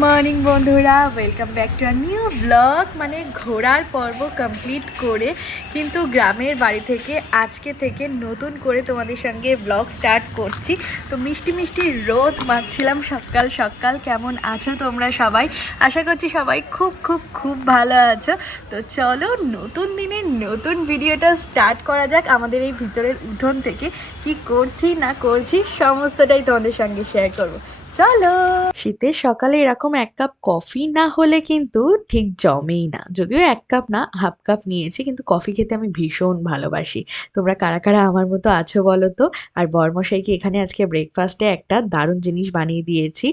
Morning বন্ধুরা। Welcome back to our new blog মানে ঘোরার পর্ব কমপ্লিট করে কিন্তু গ্রামের বাড়ি থেকে, আজকে থেকে নতুন করে তোমাদের সঙ্গে ব্লগ স্টার্ট করছি। তো মিষ্টি মিষ্টি রোদ মাখছিলাম সকাল সকাল। কেমন আছো তোমরা সবাই? আশা করছি সবাই খুব খুব খুব ভালো আছো। তো চলো নতুন দিনের নতুন ভিডিওটা স্টার্ট করা যাক। আমাদের এই ভিতরের উঠোন থেকে কি করছি, না করছি, সমস্তটাই তোমাদের সঙ্গে শেয়ার করব। চলো। শীতের সকালে এরকম এক কাপ কফি না হলে কিন্তু ঠিক জমেই না। যদিও এক কাপ না, হাফ কাপ নিয়েছি, কিন্তু কফি খেতে আমি ভীষণ ভালোবাসি। তোমরা কারা কারা আমার মতো আছো বলো তো? আর বরমশাইকে এখানে আজকে ব্রেকফাস্টে একটা দারুণ জিনিস বানিয়ে দিয়েছি?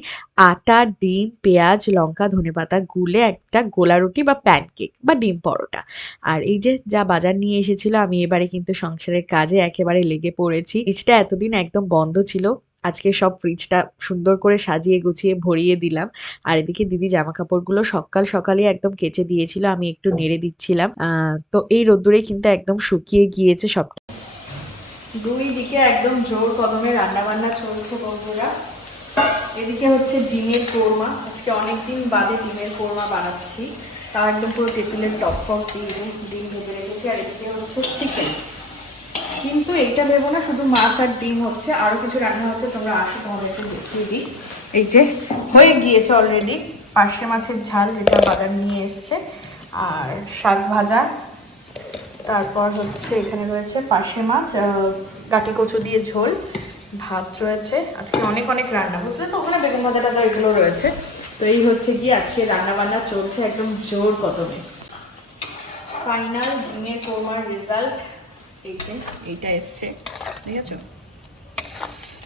আটা ডিম, পেঁয়াজ, লঙ্কা, ধনেপাতা গুলে একটা গোলা রুটি বা প্যানকেক বা ডিম পরোটা। আর এই যে যা বাজার নিয়ে এসেছিল, আমি এবারে কিন্তু সংসারের কাজে একেবারে লেগে পড়েছি। ফ্রিজটা এতদিন একদম বন্ধ ছিল আজকে সব ফ্রিজটা সুন্দর করে সাজিয়ে গুছিয়ে ভরিয়ে দিলাম। আর এদিকে দিদি জামা কাপড়গুলো সকাল সকালে একদম কেচে দিয়েছিল, আমি একটু নেড়ে দিচ্ছিলাম। তো এই রোদ্দুরে কিন্তু একদম শুকিয়ে গিয়েছে সবটা। দুই দিকে একদম জোর কদমে রান্না বান্না চলছে বন্ধুরা। এদিকে হচ্ছে ডিমের কোরমা। আজকে অনেকদিন বাদে ডিমের কোরমা বানাচ্ছি। তাও একদম পুরো তেঁতুলের টপ টপ দিয়ে ডিম ভেজে রেখেছি। আর এদিকে হচ্ছে চিকেন কিন্তু এইটা দেবো না, শুধু মাছ আর ডিম হচ্ছে আরও কিছু রান্না হচ্ছে, তোমরা আসো তোমাদেরকে দেখিয়ে দিই। এই যে, হয়ে গিয়েছে অলরেডি পার্শে মাছের ঝাল, যেটা বাজার নিয়ে এসছে, আর শাক ভাজা। তারপর হচ্ছে এখানে রয়েছে পার্শে মাছ গাটি কচু দিয়ে ঝোল, ভাত রয়েছে। আজকে অনেক অনেক রান্না, বুঝলে তো? ওখানে বেগুন ভাজা টাজা এগুলো রয়েছে। তো এই হচ্ছে কি আজকে রান্না বান্না চলছে একদম জোর কদমে। ফাইনাল ডিমের কোরমার রেজাল্ট এই এইটা এসছে, ঠিক আছে?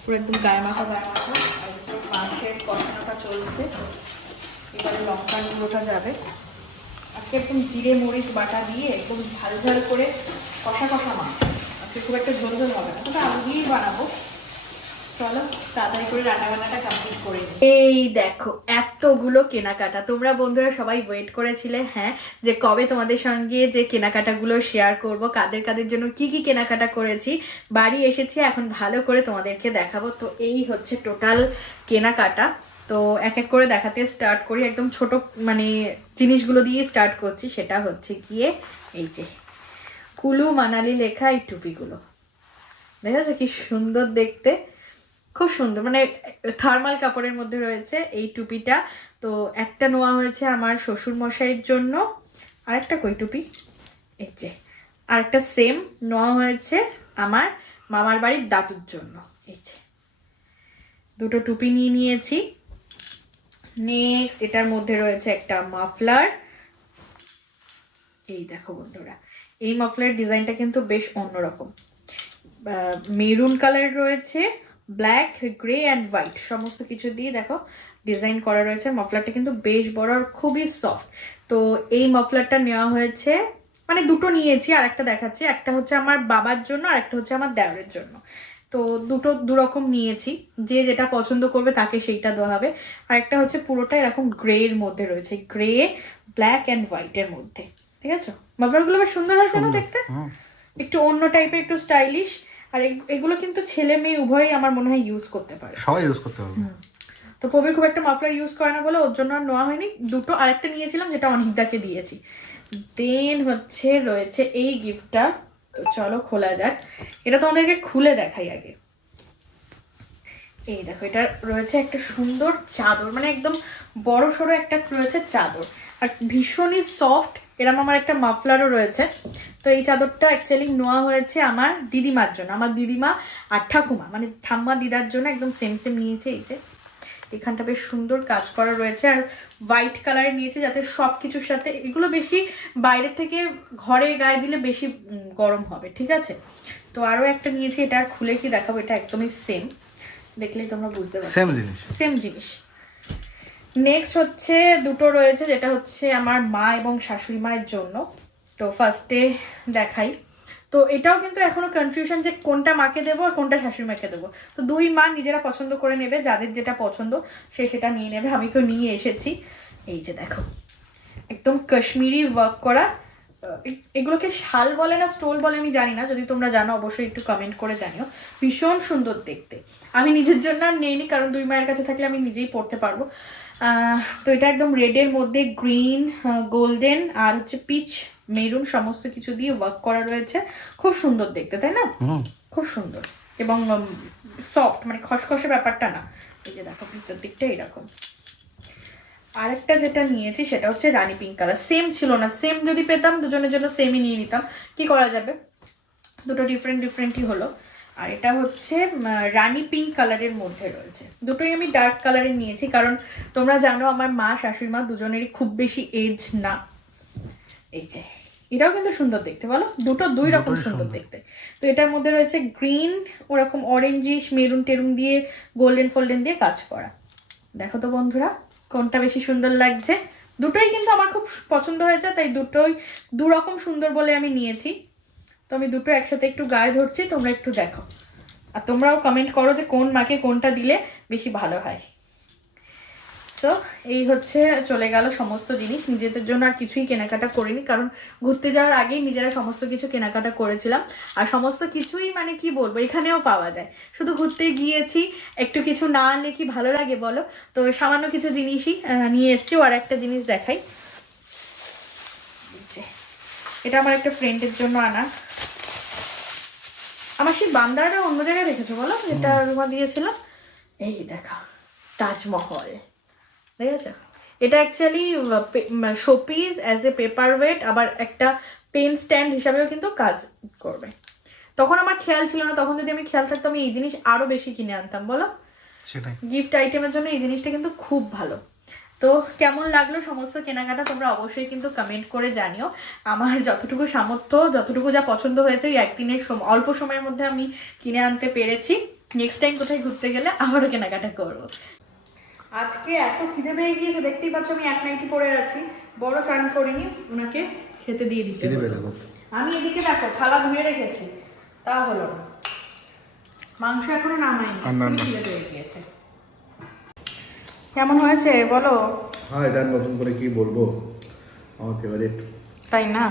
পুরো একদম গায়ে মাখা গায়ে মাখা, আর একটু মাংসের কষানোটা চলছে। এবারে লঙ্কার গুঁড়োটা যাবে। আজকে একদম জিরে, মরিচ, বাটা দিয়ে একদম ঝাল ঝাল করে কষা কষা মাছ আজকে খুব একটা ঝোল ঝোল হবে না, তবে আলু দিয়েই বানাবো। চলো, তাড়াতাড়ি করে রান্না বান্নাটা কমপ্লিট করে এই দেখো এতগুলো কেনাকাটা। তোমরা বন্ধুরা সবাই ওয়েট করেছিলে হ্যাঁ যে কবে তোমাদের সঙ্গে যে কেনাকাটাগুলো শেয়ার করব, কাদের কাদের জন্য কি কি কেনাকাটা করেছি। বাড়ি এসেছি, এখন ভালো করে তোমাদেরকে দেখাবো। তো এই হচ্ছে টোটাল কেনাকাটা। তো এক এক করে দেখাতে স্টার্ট করি। একদম ছোট মানে জিনিসগুলো দিয়ে স্টার্ট করছি, সেটা হচ্ছে গিয়ে এই যে কুলু মানালি লেখা এই টুপিগুলো। দেখেছ কি সুন্দর দেখতে? খুব সুন্দর। মানে থার্মাল কাপড়ের মধ্যে রয়েছে এই টুপিটা। তো একটা নোয়া হয়েছে আমার শ্বশুর মশাইয়ের জন্য। আরেকটা কই টুপি? এই যে। আরেকটা সেম নোয়া হয়েছে আমার মামার বাড়ির দাদুর জন্য। এই যে। দুটো টুপি নিয়ে নিয়েছি। নেক্সট এটার মধ্যে রয়েছে একটা মাফলার এই দেখো বন্ধুরা, এই মাফলার ডিজাইনটা কিন্তু বেশ অন্যরকম। মেরুন কালার রয়েছে। ব্ল্যাক গ্রে অ্যান্ড হোয়াইট সমস্ত কিছু দিয়ে দেখো ডিজাইন করা রয়েছে। মাফলারটা কিন্তু বেশ বড় আর খুবই সফট তো এই মাফলারটা নেওয়া হয়েছে মানে দুটো নিয়েছি আর একটা দেখাচ্ছি। একটা হচ্ছে আমার বাবার জন্য আর একটা হচ্ছে আমার দেওরের জন্য। তো দুটো দুরকম নিয়েছি যে যেটা পছন্দ করবে তাকে সেইটা দেওয়া হবে। আর একটা হচ্ছে পুরোটা এরকম গ্রে এর মধ্যে রয়েছে গ্রে ব্ল্যাক অ্যান্ড হোয়াইটের মধ্যে। ঠিক আছে? মাফলারগুলো বেশ সুন্দর আছে না দেখতে? একটু অন্য টাইপের একটু স্টাইলিশ আর এগ- এগুলো কিন্তু ছেলে মেয়ে উভয়ই আমার মনে হয় ইউজ করতে পারে। সবাই ইউজ করতে পারবে। তো প্রবীর খুব একটা মাফলার ইউজ করে না বলে ওর জন্য আর নেওয়া হয়নি। দুটো আরেকটা নিয়েছিলাম যেটা অনিকদাকে দিয়েছি। দেন হচ্ছে রয়েছে এই গিফটটা তো চলো খোলা যাক। এটা তোমাদেরকে খুলে দেখাই আগে। এই দেখো এটা রয়েছে একটা সুন্দর চাদর। মানে একদম বড় সড়ো একটা রয়েছে চাদর। আর ভীষণই সফট এরম আমার একটা মাফলারও রয়েছে। তো এই চাদরটা অ্যাকচুয়ালি নেওয়া হয়েছে আমার দিদিমার জন্য। আমার দিদিমা আর ঠাকুমা মানে ঠাম্মা দিদার জন্য একদম সেম সেম নিয়েছে এই যে। এখানটা বেশ সুন্দর কাজ করা রয়েছে আর হোয়াইট কালারের নিয়েছে যাতে সব কিছুর সাথে এগুলো বেশি বাইরে থেকে ঘরে গায়ে দিলে বেশি গরম হবে ঠিক আছে? তো আরও একটা নিয়েছি এটা খুলে কি দেখাবো এটা একদমই সেম দেখলেই তোমরা বুঝতে পারবে সেম জিনিস। সেম জিনিস। নেক্সট হচ্ছে, দুটো রয়েছে, যেটা হচ্ছে আমার মা এবং শাশুড়ি মায়ের জন্য। তো ফার্স্টে দেখাই। তো এটাও কিন্তু এখনও কনফিউশন যে কোনটা মাকে দেবো আর কোনটা শাশুড়ি মাকে দেবো। তো দুই মা নিজেরা পছন্দ করে নেবে, যাদের যেটা পছন্দ, সে সেটা নিয়ে নেবে। আমি তো নিয়ে এসেছি। এই যে দেখো, একদম কাশ্মীরি ওয়ার্ক করা। এগুলোকে শাল বলে না, স্টোল বলে আমি জানি না। যদি তোমরা জানো, অবশ্যই একটু কমেন্ট করে জানিও। ভীষণ সুন্দর দেখতে। আমি নিজের জন্য আর নেইনি, কারণ দুই মায়ের কাছে থাকলে আমি নিজেই পড়তে পারব। তো এটা একদম রেডের মধ্যে গ্রিন গোল্ডেন আর হচ্ছে পিচ মেরুন সমস্ত কিছু দিয়ে ওয়ার্ক করা রয়েছে। খুব সুন্দর দেখতে তাই না? খুব সুন্দর। এবং সফট মানে খসখসে ব্যাপারটা না। এই যে দেখো ভিতর দিকটা এরকম। আরেকটা যেটা নিয়েছি সেটা হচ্ছে রানী পিঙ্ক কালার সেম ছিল না। সেম যদি পেতাম দুজনের জন্য সেমই নিয়ে নিতাম। কি করা যাবে? দুটো ডিফারেন্ট ডিফারেন্টই হলো। আর এটা হচ্ছে রানী পিঙ্ক কালারের মধ্যে রয়েছে। দুটোই আমি ডার্ক কালারের নিয়েছি কারণ তোমরা জানো আমার মা শাশুড়ি মা দুজনেরই খুব বেশি এজ না। এই যে এটাও কিন্তু সুন্দর দেখতে বলো? দুটো দুই রকম সুন্দর দেখতে। তো এটার মধ্যে রয়েছে গ্রিন ওরকম অরেঞ্জিশ মেরুন টেরুন দিয়ে গোল্ডেন ফোল্ডেন দিয়ে কাজ করা। দেখো তো বন্ধুরা কোনটা বেশি সুন্দর লাগছে? দুটোই কিন্তু আমার খুব পছন্দ হয়েছে তাই দুটোই দু রকম সুন্দর বলে আমি নিয়েছি। তো আমি দুটো একসাথে একটু গায়ে ধরছি, তোমরা একটু দেখো। আর তোমরাও কমেন্ট করো যে কোন মাকে কোনটা দিলে বেশি ভালো হয়। তো এই হচ্ছে চলে গেল সমস্ত জিনিস। নিজেদের জন্য আর কিছুই কেনাকাটা করিনি, কারণ ঘুরতে যাওয়ার আগেই নিজেরা সমস্ত কিছু কেনাকাটা করেছিলাম। আর সমস্ত কিছুই মানে কি বলব, এখানেও পাওয়া যায়। শুধু ঘুরতে গিয়েছি, একটু কিছু না আনলে কি ভালো লাগে বলো? তো সামান্য কিছু জিনিসই নিয়ে এসছি আর একটা জিনিস দেখাই। এটা আমার একটা ফ্রেন্ডের জন্য আনা। আমার সেই বান্দারটা অন্য জায়গায় রেখেছো বলো? যেটা রুমা দিয়েছিলাম। এই দেখা তাজমহল। ঠিক আছে? এটা actually showpiece as a paper weight আবার একটা পেন স্ট্যান্ড হিসাবেও কিন্তু কাজ করবে। তখন আমার খেয়াল ছিল না তখন যদি আমি খেয়াল থাকতাম আমি এই জিনিস আরও বেশি কিনে আনতাম বলো? সেটাই। গিফট আইটেমের জন্য এই জিনিসটা কিন্তু খুব ভালো। তো কেমন লাগল সমস্ত কেনাকাটা তোমরা অবশ্যই কিন্তু কমেন্ট করে জানিও। আমার যতটুকু সামর্থ্য যতটুকু যা পছন্দ হয়েছে ওই একদিনের অল্প সময়ের মধ্যে আমি কিনে আনতে পেরেছি। নেক্সট টাইম কোথায় ঘুরতে গেলে আবারও কেনাকাটা করব। আজকে এত খিদে পেয়ে গিয়েছে দেখতেই পাচ্ছ আমি এক নাইটি পরে আছি। বড় চান করিনি ওনাকে খেতে দিয়ে দিতে। আমি এদিকে দেখো থালা ধুয়ে রেখেছি তা হলো মাংস এখনও নামাইনি আর না, এখনই না। খিদে পেয়ে গিয়েছে। কেমন হয়েছে? বলো। হ্যাঁ এটা নতুন করে কি বলব? আমার ফেভারিট তাই না?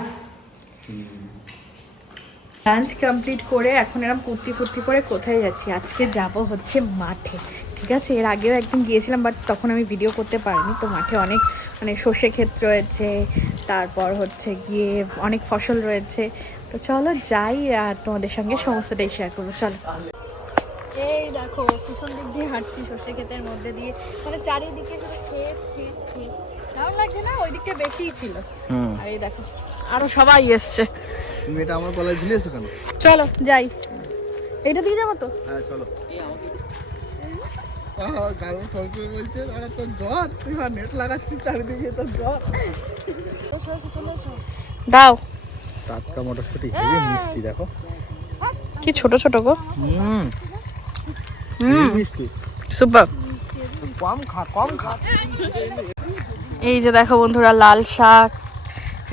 লাঞ্চ কমপ্লিট করে এখন এরকম কুর্তি ফুর্তি করে কোথায় যাচ্ছি? আজকে যাব হচ্ছে মাঠে ঠিক আছে? এর আগেও একদিন গিয়েছিলাম বাট তখন আমি ভিডিও করতে পারিনি। তো মাঠে অনেক মানে সর্ষে ক্ষেত রয়েছে তারপর হচ্ছে গিয়ে অনেক ফসল রয়েছে। তো চলো যাই আর তোমাদের সঙ্গে সমস্তটাই শেয়ার করব। চলো। এই দেখো পিছন দিক দিয়ে হাঁটছি সর্ষে ক্ষেতের মধ্যে দিয়ে। মানে চারিদিকে শুধু ক্ষেত ক্ষেত ক্ষেত। কেমন লাগছে না? ওই দিকটা বেশিই ছিল। হুম। আর এই দেখো আরও সবাই এসছে। তুমি এটা আমার গলায় ঝুলিয়েছো কেন? চলো যাই। এইটা দিয়ে যাব তো? হ্যাঁ চলো। কারণ বলছে আরে তোর জ্বর? তুই নেট লাগাচ্ছিস চারিদিকে তোর জ্বর। দাও। টাটকা মটরশুঁটি হেবি মিষ্টি দেখো। কি ছোট ছোট গো। হুম। মিষ্টি। সুপার। কম খা কম খা। এই যে দেখো বন্ধুরা লাল শাক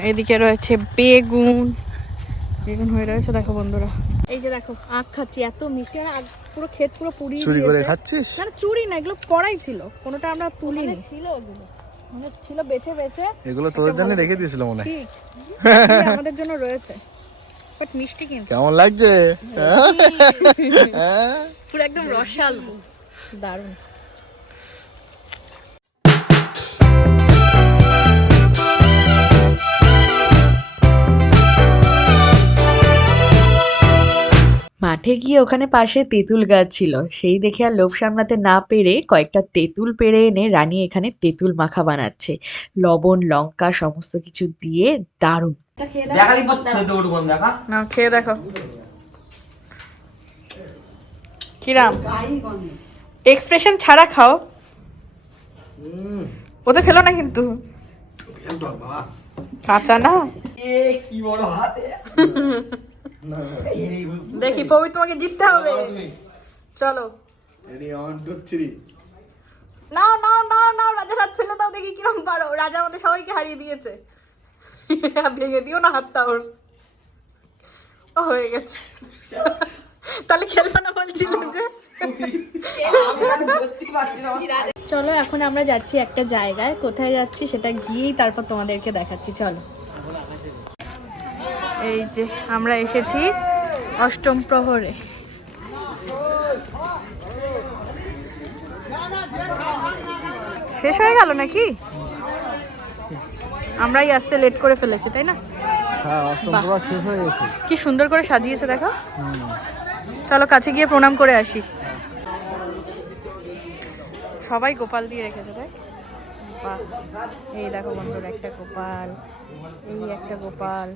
এদিকে রয়েছে বেগুন। বেগুন হয়ে রয়েছে দেখো বন্ধুরা। এই যে দেখো আখ খাচ্ছি এত মিষ্টি আর আখ পুরো ক্ষেত পুরো পুড়িয়ে চুরি করে খাচ্ছিস? না চুরি না এগুলো কড়াই ছিল কোনোটা আমরা তুলিনি। ছিল ওগুলো। মানে ছিল বেছে বেছে। এগুলো তোদের জন্য রেখে দিয়েছিল মনে হয়। আমাদের জন্য রয়েছে। বাট মিষ্টি কিন্তু। কেমন লাগছে? হ্যাঁ? পুরো একদম রসালো। দারুণ। মাঠে গিয়ে ওখানে পাশে তেঁতুল গাছ ছিল। সেই দেখে আর লোভ সামলাতে না পেরে কয়েকটা তেঁতুল পেরে এনে রানী এখানে তেঁতুল মাখা বানাচ্ছে। লবণ লঙ্কা সমস্ত কিছু দিয়ে দারুণ। না খেয়ে দেখো। কিরাম? এক্সপ্রেশন ছাড়া খাও। ওতে ফেলো না কিন্তু। কাঁচা না? কি বড় হাতে দেখি পবি তোমাকে জিততে হবে। চলো। Ready one two three now now now now রাজা হাত ফেলে দাও দেখি কিরম পারো রাজা আমাদের সবাইকে হারিয়ে দিয়েছে। ভেঙে দিও না হাতটা ওর। ও হয়ে গেছে। তাহলে খেলবে না বলছিলাম যে। চলো এখন আমরা যাচ্ছি একটা জায়গায়। কোথায় যাচ্ছি সেটা গিয়েই তারপর তোমাদেরকে দেখাচ্ছি। চলো। এই যে আমরা এসেছি অষ্টম প্রহরে। শেষ হয়ে গেল নাকি? আমরাই আসতে লেট করে ফেলেছি তাই না? হ্যাঁ বাহ। শেষ হয়ে গেছে। কি সুন্দর করে সাজিয়েছে দেখো। চলো কাছে গিয়ে প্রণাম করে আসি। সবাই গোপাল দিয়ে রেখেছে তাই? বাহ। এই দেখো বন্ধুরা একটা গোপাল এই একটা গোপাল।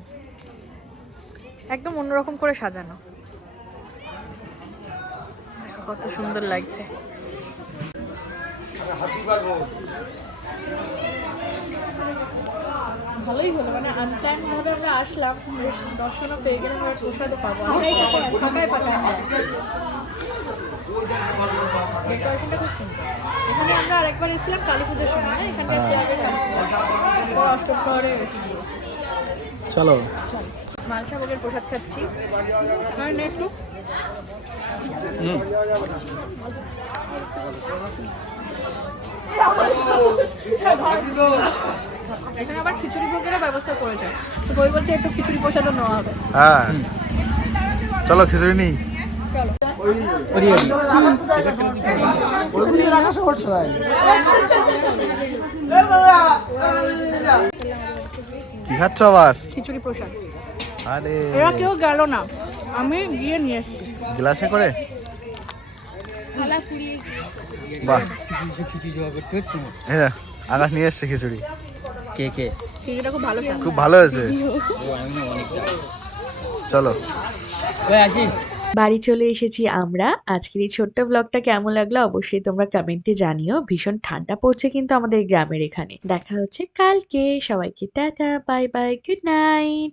একদম অন্যরকম করে সাজানো। কত সুন্দর লাগছে। ভালোই হলো মানে আনটাইম ভাবে আমরা আসলাম বেশ দর্শনও পেয়ে গেলাম এবার প্রসাদও পাবো। ডেকোরেশনটা খুব সুন্দর। এখানে আমরা আরেকবার এসেছিলাম কালী পুজোর সময় এখানকার অষ্টম শহরে চলো। মালসা ভোগের প্রসাদ খাচ্ছি। একটু। এখানে আবার খিচুড়ি ভোগেরও ব্যবস্থা করেছে তো বই বলছে একটু খিচুড়ি প্রসাদও নেওয়া হবে। হ্যাঁ। চলো খিচুড়ি নিই। কি খাচ্ছ আবার? খিচুড়ি প্রসাদ। আরে। এরা কেউ গেল না। আমি গিয়ে নিয়ে এসেছি। গ্লাসে করে? বাহ। হ্যাঁ। আকাশ নিয়ে এসছে খিচুড়ি। কে কে? খিচুড়িটা খুব ভালো খুব ভালো হয়েছে। চলো। আসি। বাড়ি চলে এসেছি আমরা। আজকের এই ছোট্ট ব্লগটা কেমন লাগল অবশ্যই তোমরা কমেন্টে জানিও। ভীষণ ঠান্ডা পড়ছে কিন্তু আমাদের গ্রামের এখানে। দেখা হচ্ছে কালকে। সবাইকে tata bye bye good night